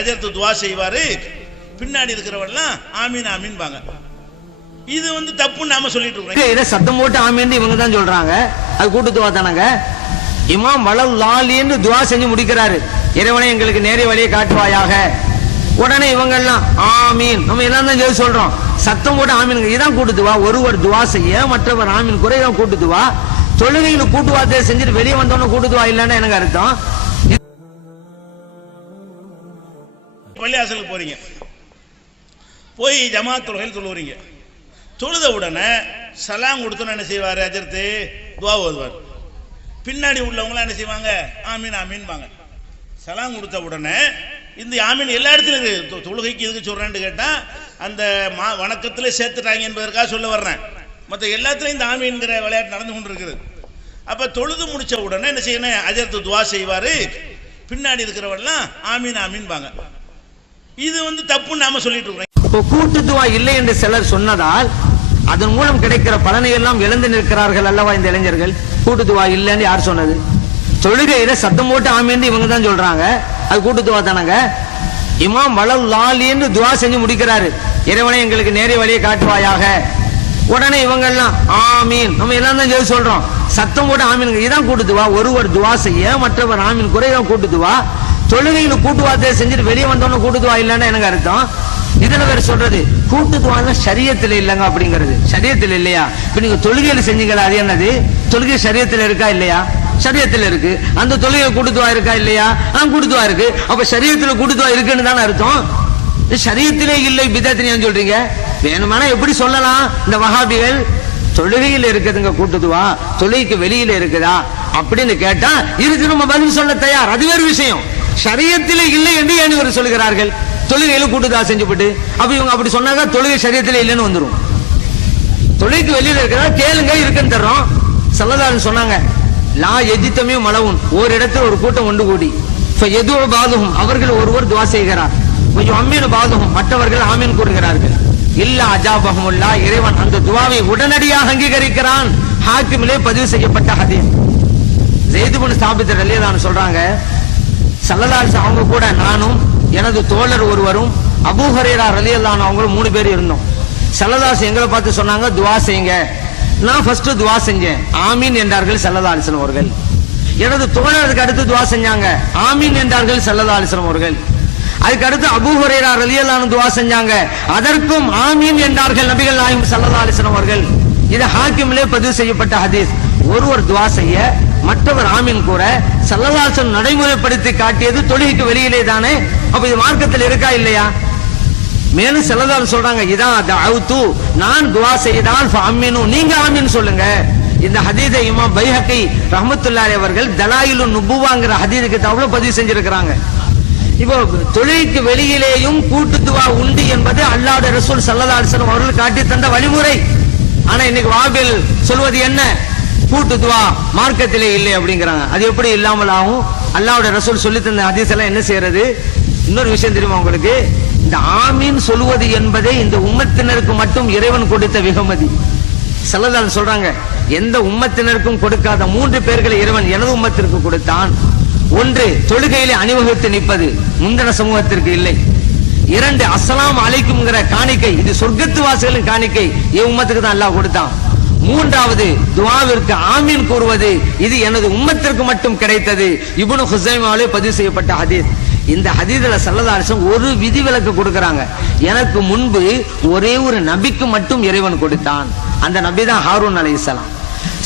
அஜர்த்து துவா செய்வாரு, பின்னாடி இருக்கிறவெல்லாம் ஆமீன் ஆமீன்பாங்க. இது தப்புன்னு நாம சொல்லிட்டு இருக்கோம். சத்தம் போட்டு ஆமீன் இவங்க தான் சொல்றாங்க, அது கூட்டு துவா தானங்க. இமாம் வலல் லாலின்னு துவா செஞ்சு முடிக்கிறாரு, இறைவனை எங்களுக்கு நேரே வழியை காட்டுவாயாக. உடனே இவங்க எல்லாம் ஆமீன், நம்ம எல்லாம் தான் சொல்லி சொல்றோம், சத்தம் போட்டு ஆமீன். இதான் கூட்டு துவா. ஒருவர் துவா செய்ய மற்றவர் ஆமீன் குறைதான் கூட்டு துவா. தொழுகையில கூட்டு வார்த்தையை செஞ்சுட்டு வெளியே வந்தோன்னு கூட்டு துவா இல்லைன்னா எனக்கு அர்த்தம். பள்ளியாசலுக்கு போறீங்க, போய் ஜமாத் தொழுகையில் தொழுவுறீங்க. தொழுத உடனே சலாம் கொடுத்தோன்னு என்ன செய்வாரு? அஜர்த்து துவா ஓதுவார். பின்னாடி உள்ளவங்களாம் என்ன செய்வாங்க? ஆமீன் ஆமீன்பாங்க. சலாம் கொடுத்த உடனே இந்த ஆமீன் எல்லா இடத்துலையும் இருக்கு. தொழுகைக்கு எதுக்கு சொல்றேன்னு கேட்டா, அந்த வணக்கத்திலே சேர்த்துட்டாங்க என்பதற்காக சொல்ல வர்றேன். மற்ற எல்லாத்துலையும் இந்த ஆமீன்கிற விளையாட்டு நடந்து கொண்டு இருக்குது. அப்ப தொழுது முடிச்ச உடனே என்ன செய்யணும்? அஜர்த்து துவா செய்வாரு, பின்னாடி இருக்கிறவெல்லாம் ஆமீன் ஆமீன்பாங்க. இது தப்புன்னு நாம சொல்லிட்டு இருக்கோம். கூட்டு துவா இல்லை என்று சிலர் சொன்னதால் அதன் மூலம் கிடைக்கிற பலனை எல்லாம் இழந்து நிற்கிறார்கள் அல்லவா இந்த இளைஞர்கள். கூட்டு துவா இல்லைன்னு யார் சொன்னது? தொழுகையில சத்தம் போட்டு ஆமீன் இவங்க தான் சொல்றாங்க, அது கூட்டு துவா தானங்க. இமாம் வலல் லாலின்னு துவா செஞ்சு முடிக்கிறாரு, இறைவனை எங்களுக்கு நேரே வழியை காட்டுவாயாக. உடனே இவங்க எல்லாம் ஆமீன், நம்ம எல்லாம் தான் சொல்லி சொல்றோம், சத்தம் போட்டு ஆமீன். இதான் கூட்டு துவா. ஒருவர் துவா செய்ய மற்றவர் ஆமீன் குறைதான் கூட்டு துவா. தொழுகையில கூட்டு வார்த்தையை செஞ்சுட்டு வெளியே வந்தோன்னு கூட்டு துவா இல்லைன்னா எனக்கு அர்த்தம். இதுல வேற சொல்றது கூட்டு துவா ஷரியத்துல இல்லங்க அப்படிங்கிறது. ஷரியத்துல இல்லையா? இப்ப நீங்க தொழுகையில செஞ்சீங்களா, அது என்னது? தொழுகை ஷரியத்துல இருக்கா இல்லையா? ஷரியத்துல இருக்கு. அந்த தொழுகை கூட்டு துவா இருக்கா இல்லையா? கூட்டு துவா இருக்கு. அப்ப ஷரியத்துல கூட்டு துவா இருக்குன்னு தானே அர்த்தம். ஷரியத்திலே இல்லை பிதத்னு சொல்றீங்க. வேணுமானா எப்படி சொல்லலாம்? இந்த வஹாபிகள் தொழுகையில் இருக்குதுங்க கூட்டு துவா, தொழுகைக்கு வெளியில இருக்குதா அப்படின்னு கேட்டா இதுக்கு நம்ம பதில் சொல்ல தயார், அது வேறு விஷயம். ஷரியத்திலே இல்லை என்று ஏன் இவர் சொல்லுகிறார்கள்? தொழுகையில கூட்டுதா செஞ்சுப்பட்டு அப்ப இவங்க அப்படி சொன்னாங்க தொழுகை ஷரியத்திலே இல்லைன்னு வந்துடும். தொழுகைக்கு வெளியில இருக்கிறதா கேளுங்க, இருக்குன்னு தர்றோம். ஸல்லல்லாஹு சொன்னாங்க, லா எஜித்தமே மலவுன், ஒரு இடத்துல ஒரு கூட்டம் ஒன்று கூடி எது பாதுகும், அவர்கள் ஒருவர் துவா செய்கிறார், கொஞ்சம் அம்மீன் பாதுகும், மற்றவர்கள் ஆமீன் கூறுகிறார்கள். இல்லா அஜாபஹுமுல்லா, இறைவன் அந்த துவாவை உடனடியாக அங்கீகரிக்கிறான். ஹாக்கிமிலே பதிவு செய்யப்பட்ட ஹதீஸ். ஸைத் இப்னு சாபித் ரலியல்லாஹு அன்ஹு சொல்றாங்க, ஸல்லல்லாஹு அவங்க கூட நானும் எனது தோழர் ஒருவரும் அபூ ஹுரைரா ரலியல்லாஹு அன்ஹு அவங்களும் 3 பேர் இருந்தோம். ஸல்லல்லாஹு எங்களை பார்த்து சொன்னாங்க, துவா செய்யுங்க. நான் ஃபர்ஸ்ட் துவா செஞ்சேன், ஆமீன் என்றார்கள் ஸல்லல்லாஹு அலைஹி வஸல்லம் அவர்கள். எனது தோழருக்கு அடுத்து துவா செஞ்சாங்க, ஆமீன் என்றார்கள் ஸல்லல்லாஹு அலைஹி வஸல்லம் அவர்கள். அதுக்கு அடுத்து அபூ ஹுரைரா ரலியல்லாஹு அன்ஹு துவா செஞ்சாங்க, அதற்கும் ஆமீன் என்றார்கள் நபிகள் நாயகம் ஸல்லல்லாஹு அலைஹி வஸல்லம் அவர்கள். இது ஹாக்கிமிலே பதிவு செய்யப்பட்ட ஹதீஸ். ஒருவர் துவா செய்ய மற்றவர் ஆமீன் கூற ஸல்லல்லாஹு அலைஹி வஸல்லம் நடைமுறைப்படுத்தி காட்டியது தொழுகைக்கு வெளியிலே தானே. அப்ப இது மார்க்கத்தில் இருக்கா இல்லையா? மேலும் ஸல்லல்லாஹு அலைஹி சொல்றாங்க, இதா தஅவுது, நான் துவா செய்தால் ஃபஅமினு, நீங்க ஆமீன் சொல்லுங்க. இந்த ஹதீஸை இமாம் பைஹக்கி ரஹ்மத்துல்லாஹி அவர்கள் தலாயிலுன் நுபுவாங்கிற ஹதீஸ் கிதாபுல பதிவு செஞ்சிருக்கிறாங்க. இப்போ தொழுகைக்கு வெளியிலேயும் கூட்டு துவா உண்டு என்பது அல்லாஹ்வுடைய ரசூல் ஸல்லல்லாஹு அலைஹி வஸல்லம் அவர்கள் காட்டி தந்த வழிமுறை. ஆனா இன்னைக்கு வாபில் சொல்வது என்ன? கூட்டு துவா மார்க்கத்திலே இல்லை அப்படிங்கிறாங்க. அது எப்படி இல்லாமல் ஆகும்? அல்லாஹ்வுடைய ரசூல் சொல்லி தந்த ஹதீஸ் எல்லாம் என்ன செய்யறது? இன்னொரு விஷயம் தெரியுமா உங்களுக்கு? இந்த ஆமீன் சொல்வது என்பதே இந்த உம்மத்தினருக்கு மட்டும் இறைவன் கொடுத்த வெகுமதி. ஸல்லல்லாஹு அலைஹி சொல்றாங்க, எந்த உம்மத்தினருக்கும் கொடுக்காத 3 பேர்களை இறைவன் எனது உம்மத்திற்கு கொடுத்தான். ஒன்று, தொழுகையிலே அணிவகுத்து நிற்பது, முந்தின சமூகத்திற்கு இல்லை. 2, அஸ்ஸலாமு அலைக்கும்ங்கிற காணிக்கை, இது சொர்க்கத்து வாசிகளின் காணிக்கை, உம்மத்துக்கு தான் அல்லாஹ் கொடுத்தான். 3வது, துஆவிற்கு ஆமீன் கூறுவது, இது எனது உம்மத்திற்கு மட்டும் கிடைத்தது. இப்னு ஹுஸைமாவிலே பதிவு செய்யப்பட்ட ஹதீஸ். இந்த ஹதீஸ்ல ஸல்லல்லாஹு அலைஹி வஸல்லம் ஒரு விதிவிலக்கு கொடுக்கறாங்க. எனக்கு முன்பு ஒரே ஒரு நபிக்கு மட்டும் இறைவன் கொடுத்தான். அந்த நபி தான் ஹாரூன் அலைஹிஸ்ஸலாம்.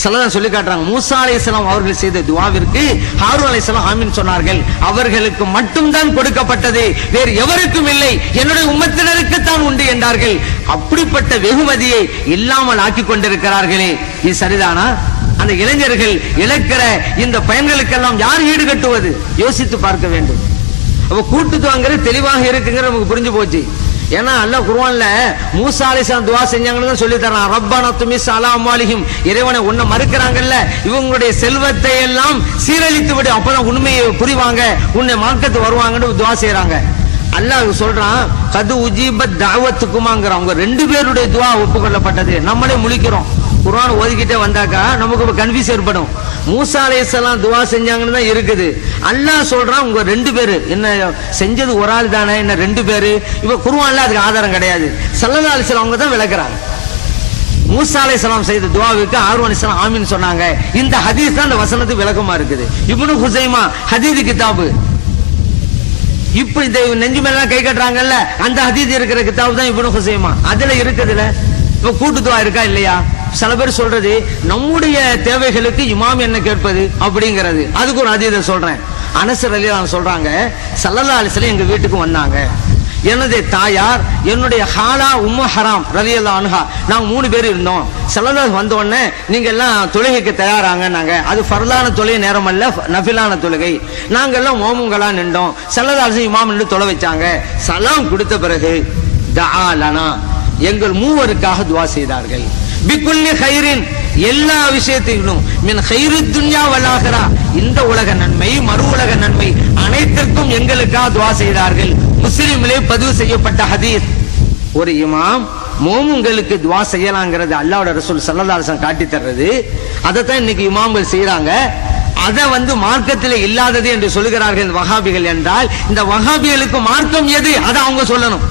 ஸல்லல்லாஹு சொல்லி காட்டுறாங்க, மூசா அலைஹிஸ்ஸலாம் அவர்கள் செய்த துஆவிற்கு ஹாரூன் அலைஹிஸ்ஸலாம் ஆமீன் சொன்னார்கள். அவர்களுக்கு மட்டும் தான் கொடுக்கப்பட்டது, வேறு எவருக்கும் இல்லை, என்னுடைய உம்மத்தினருக்கு தான் உண்டு என்றார்கள். அப்படிப்பட்ட வெகுமதியை இல்லாமல் ஆக்கி கொண்டிருக்கிறார்களே, இது சரிதானா? அந்த இளைஞர்கள் இழக்கிற இந்த பயன்களுக்கெல்லாம் யார் ஈடுகட்டுவது? யோசித்து பார்க்க வேண்டும். அப்ப கூட்டு துவாங்கிறது தெளிவாக இருக்குங்கிற நமக்கு புரிஞ்சு போச்சு. ஏன்னா அல்லாஹ் குர்ஆன்ல மூசா அலைஹிஸ்ஸலாம் துஆ செஞ்சாங்கன்னு சொல்லி தரான், ரப்பனா துமிஸ் அலா அம்வாலிஹிம், இறைவனை உன்னை மறுக்கறாங்கல்ல, இவங்களுடைய செல்வத்தை எல்லாம் சீரழித்து விடு, அப்பதான் உண்மையை புரிவாங்க, உன்னை மார்க்கத்து வருவாங்கன்னு துஆ செய்றாங்க. அல்லாஹ் சொல்றான், கது உஜீபத் தஅவத்துக்குமாங்கற, அவங்க 2 பேருடைய துஆ ஒப்புக்கொள்ளப்பட்டது. நம்மளே முழிக்கிறோம், குர்ஆன் ஓதிக்கிட்டே வந்தாக்கா நமக்கு கன்ஃபியூஸ் ஏற்படும். மூசா அலைஹிஸ்ஸலாம் துஆ செஞ்சாங்கன்னு தான் இருக்குது. அல்லாஹ் சொல்றான் உங்க 2 பேரு என்ன செஞ்சது ஒரு ஆள் தானே, என்ன 2 பேரு? இப்ப குர்ஆன்ல அதுக்கு ஆதாரம் கிடையாது. ஸல்லல்லாஹு அலைஹி வஸல்லம் அவங்க தான் விளக்குறாங்க. மூசா அலைஹிஸ்ஸலாம் செய்த துஆவுக்கு ஹாரூன் அலைஹிஸ்ஸலாம் ஆமீன் சொன்னாங்க. இந்த ஹதீஸ் தான் அந்த வசனத்துக்கு விளக்கமா இருக்குது. இப்னு ஹுஸைமா ஹதீஸ் கிதாபு, இப்ப இந்த நெஞ்சு மேல கை கட்டுறாங்கல்ல, அந்த ஹதீஸ் இருக்கிற கிதாபு தான் இப்னு ஹுஸைமா. அதுல இருக்குதுல இப்ப கூட்டு துஆ இருக்கா இல்லையா? சில பேர் சொல்றது நம்முடைய தேவைகளுக்கு இமாம் என்ன கேட்பது அப்படிங்கிறது. அதுக்கு ஒரு ஹதீஸை சொல்றேன். அனஸ் ரலியல்லாஹு அன்ஹு சொல்றாங்க, ஸல்லல்லாஹு அலைஹி வஸல்லம் எங்க வீட்டுக்கு வந்தாங்க. எனது தாயார், என்னுடைய ஹாலா உம்மு ஹராம் ரலியல்லாஹு அன்ஹா, நாங்க 3 பேர் இருந்தோம். ஸல்லல்லாஹு வந்த உடனே நீங்க எல்லாம் தொழுகைக்கு தயாராங்கன்னாங்க. அது ஃபர்லான தொழுகை நேரம் அல்ல, நஃபிலான தொழுகை. நாங்க எல்லாம் மோமுங்களா நின்றோம். ஸல்லல்லாஹு அலைஹி வஸல்லம் இமாம் நின்று தொழ வச்சாங்க. சலாம் கொடுத்த பிறகு தஆலனா, எங்கள் 3வருக்காக துஆ செய்தார்கள். பிக்குல்லி கைரின், எல்லா விஷயத்திலும், மின் கைரித் துன்யா வல் ஆகிரா, இந்த உலக நன்மை மறு உலக நன்மை அனைத்திற்கும் எங்களுக்காக துஆ செய்தார்கள். முஸ்லிமிலே பதிவு செய்யப்பட்ட ஹதீஸ். ஒரு இமாம் மோமுங்களுக்கு துஆ செய்யலாங்கிறது அல்லாஹ்வுடைய ரசூல் ஸல்லல்லாஹு அலைஹி வஸல்லம் காட்டி தர்றது. அதைத்தான் இன்னைக்கு இமாம்கள் செய்யறாங்க. அதை மார்க்கத்தில் இல்லாதது என்று சொல்லுகிறார்கள் வஹாபிகள். என்றால் இந்த வஹாபிகளுக்கு மார்க்கம் எது அதை அவங்க சொல்லணும்.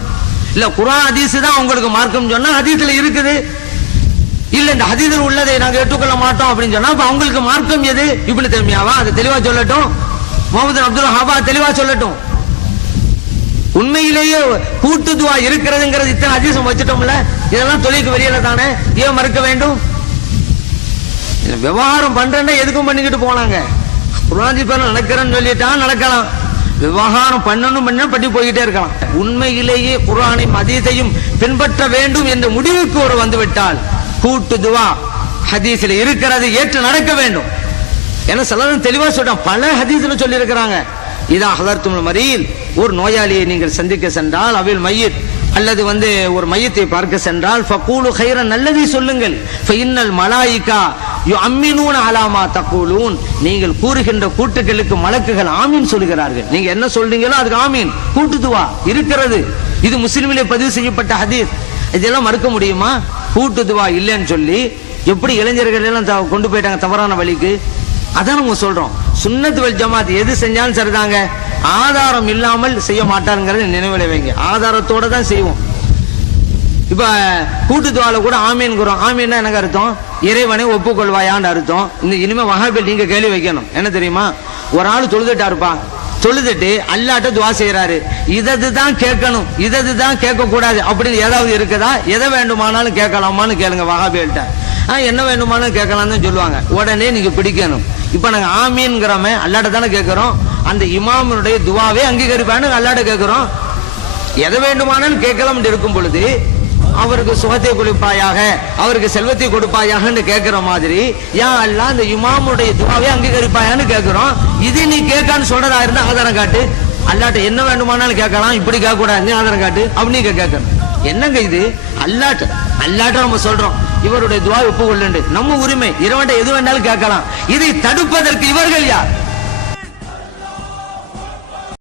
இல்ல குர்ஆன் ஹதீஸ் தான் உங்களுக்கு மார்க்கம் சொன்னா ஹதீஸ்ல இருக்குது. இல்ல இந்த ஹதீஸில் உள்ளதை நாங்க ஏற்றுக்கொள்ள மாட்டோம் அப்படின்னு சொன்னா அப்ப அவங்களுக்கு மார்க்கம் எது? இப்னு தய்மியாவா? அது தெளிவா சொல்லட்டும். முஹம்மது அப்துல் வஹாபா தெளிவா சொல்லட்டும். உண்மையிலேயே கூட்டு துஆ இருக்கிறதுங்கிறது இத்தனை ஹதீஸும் வச்சுட்டோம்ல, இதெல்லாம் தொழிலுக்கு வெளியில தானே, ஏன் மறுக்க வேண்டும்? விவகாரம் பண்றேன்னா எதுக்கும் பண்ணிக்கிட்டு போனாங்க. குர்ஆன் பேர் நடக்கிறேன்னு சொல்லிட்டா நடக்கலாம், விவகாரம் பண்ணணும் பண்ணி போய்கிட்டே இருக்கலாம். உண்மையிலேயே குர்ஆனையும் ஹதீஸையும் பின்பற்ற வேண்டும் என்ற முடிவுக்கு ஒரு வந்துவிட்டால் கூட்டு துஆ ஹதீஸில் இருக்கிறது, ஏற்று நடக்க வேண்டும். ஏன்னா சிலரும் தெளிவா சொல்றாங்க, பல ஹதீஸ்ல சொல்லி இருக்கிறாங்க. இதா ஹலர்துல் மரீல், ஒரு நோயாளியை நீங்கள் சந்திக்க சென்றால், அவில் மையத் அல்லது ஒரு மையத்தை பார்க்க சென்றால், ஃபகூலு கைரன், நல்லதை சொல்லுங்கள். ஃபஇன்னல் மலாயிகா யுஅம்மினூன அலா மா தகூலூன், நீங்கள் கூறுகின்ற கூட்டுகளுக்கு மலக்குகள் ஆமீன் சொல்கிறார்கள். நீங்க என்ன சொல்றீங்களோ அதுக்கு ஆமீன். கூட்டு துஆ இருக்கிறது. இது முஸ்லிமிலே பதிவு செய்யப்பட்ட ஹதீஸ். இதெல்லாம் மறுக்க முடியுமா? கூட்டு துஆ இல்லைன்னு சொல்லி எப்படி இளைஞர்கள் எல்லாம் கொண்டு போயிட்டாங்க தவறான வழிக்கு. அதான் நம்ம சொல்றோம், சுன்னத் வல் ஜமாத் எது செஞ்சாலும் சரிதாங்க, ஆதாரம் இல்லாமல் செய்ய மாட்டாருங்கிறத நினைவில் வைங்க. ஆதாரத்தோட தான் செய்வோம். இப்ப கூட்டு துஆல கூட ஆமீன்கிறோம். ஆமீன்னா எனக்கு அர்த்தம், இறைவனை ஒப்புக்கொள்வாயான்னு அர்த்தம். இனிமே வஹாபில் நீங்க கேள்வி வைக்கணும். என்ன தெரியுமா? ஒரு ஆள் தொழுதுட்டாருப்பா, தொழுதுட்டு அல்லாஹ்ட்ட துஆ செய்யறாரு. இததான் கேட்கணும், இததான் கேட்க கூடாது அப்படின்னு ஏதாவது இருக்குதா? எதை வேண்டுமானாலும் கேட்கலாமான்னு கேளுங்க வஹாபிகள்ட்ட. என்ன வேண்டுமானாலும் கேட்கலாம்னு சொல்லுவாங்க. உடனே நீங்க பிடிக்கணும். இப்ப நாங்க ஆமீன்கிறோமே, அல்லாஹ்ட்ட தானே கேட்கிறோம். அந்த இமாமுடைய துஆவே அங்கீகரிப்பான்னு அல்லாஹ்ட்ட கேட்கிறோம். எதை வேண்டுமானாலும் கேட்கலாம் இருக்கும் பொழுது அவருக்கு சுகத்தை கொடுப்பாயாக, அவருக்கு செல்வத்தை கொடுப்பாயாகன்னு கேட்கிற மாதிரி, யா அல்லாஹ் அந்த இமாமுடைய துஆவை அங்கீகரிப்பாயான்னு கேட்கிறோம். இது நீ கேட்கான்னு சொல்றதா இருந்தா ஆதாரம் காட்டு. அல்லாஹ்ட்ட என்ன வேண்டுமானாலும் கேட்கலாம், இப்படி கேட்க கூடாது, ஆதாரம் காட்டு அப்படின்னு கேட்கணும். என்னங்க இது? அல்லாஹ்ட்ட நம்ம சொல்றோம் இவருடைய துஆவை ஒப்புக்கொள்ளுண்டு, நம்ம உரிமை, இறைவன்ட்ட எது வேண்டாலும் கேட்கலாம். இதை தடுப்பதற்கு இவர்கள் யார்?